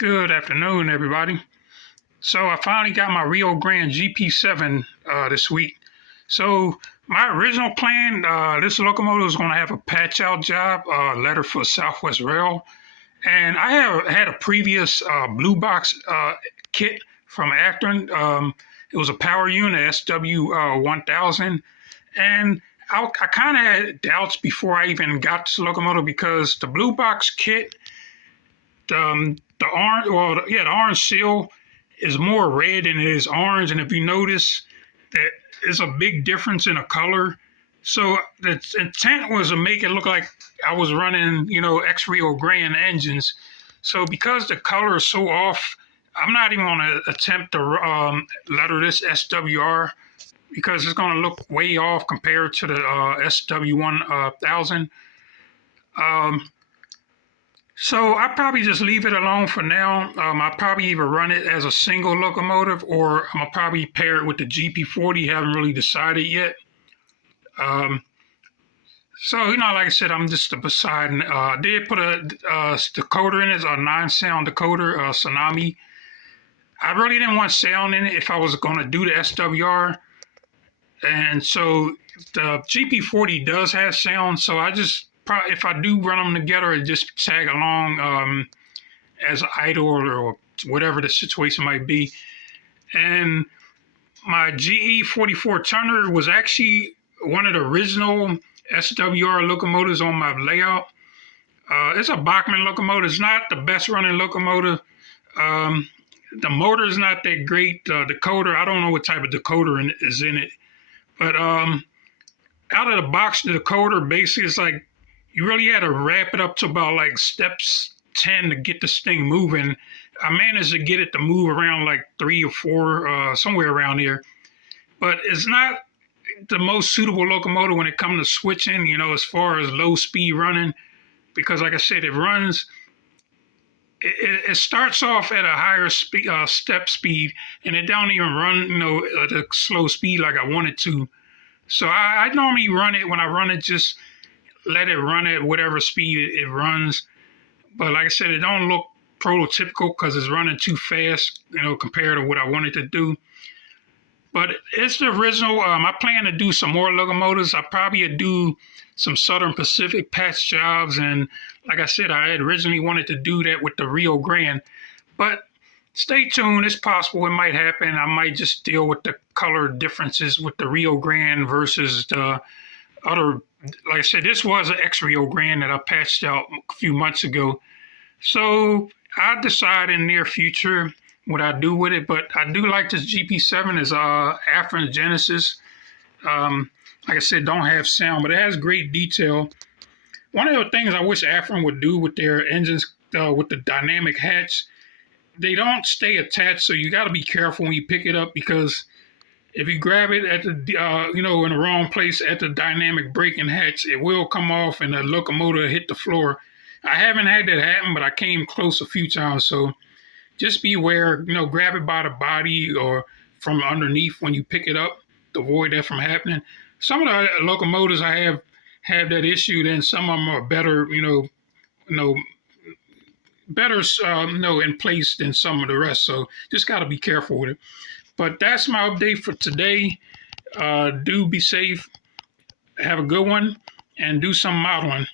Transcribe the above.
Good afternoon, everybody. So I finally got my Rio Grande GP7 this week. So my original plan, this locomotive is going to have a patch out job, letter for Southwest Rail, and I have had a previous blue box kit from Akron. It was a power unit SW 1000, and I kind of had doubts before I even got this locomotive because the blue box kit, the orange, the orange seal is more red than it is orange. And if you notice, that is a big difference in the color. So the intent was to make it look like I was running, ex Rio Grande engines. So because the color is so off, I'm not even going to attempt to letter this SWR because it's going to look way off compared to the SW 1000. So I probably just leave it alone for now. I'll probably either run it as a single locomotive or I'm gonna probably pair it with the GP40. Haven't really decided yet. Um, so like I said, I'm just deciding. I did put a decoder in it, a 9-sound decoder, Tsunami. I really didn't want sound in it if I was gonna do the SWR, and so the GP40 does have sound. So I just probably, if I do run them together, I just tag along as idle or whatever the situation might be. And my GE44 Turner was actually one of the original SWR locomotives on my layout. It's a Bachmann locomotive. It's not the best running locomotive. The motor is not that great. Decoder, I don't know what type of decoder is in it. But out of the box, the decoder basically is like you really had to wrap it up to about like steps 10 to get this thing moving. I managed to get it to move around like 3 or 4, somewhere around there. But it's not the most suitable locomotive when it comes to switching, as far as low speed running. Because like I said, it starts off at a higher speed, step speed, and it don't even run, at a slow speed like I want it to. So I normally run it, when I run it, just let it run at whatever speed it runs. But like I said, it don't look prototypical because it's running too fast, compared to what I wanted to do. But it's the original. I plan to do some more locomotives. I probably do some Southern Pacific patch jobs. And like I said, I had originally wanted to do that with the Rio Grande. But stay tuned. It's possible it might happen. I might just deal with the color differences with the Rio Grande versus the other. Like I said, this was an ex-Rio Grande that I patched out a few months ago. So I'll decide in the near future what I do with it. But I do like this GP7 is Afrin Genesis. Like I said, don't have sound, but it has great detail. One of the things I wish Afrin would do with their engines, with the dynamic hatch, they don't stay attached, so you got to be careful when you pick it up because if you grab it at the, in the wrong place at the dynamic braking hatch, it will come off and the locomotive hit the floor. I haven't had that happen, but I came close a few times. So just be aware, grab it by the body or from underneath when you pick it up to avoid that from happening. Some of the locomotives I have that issue, then some of them are better, better, in place than some of the rest. So just got to be careful with it. But that's my update for today. Do be safe, have a good one, and do some modeling.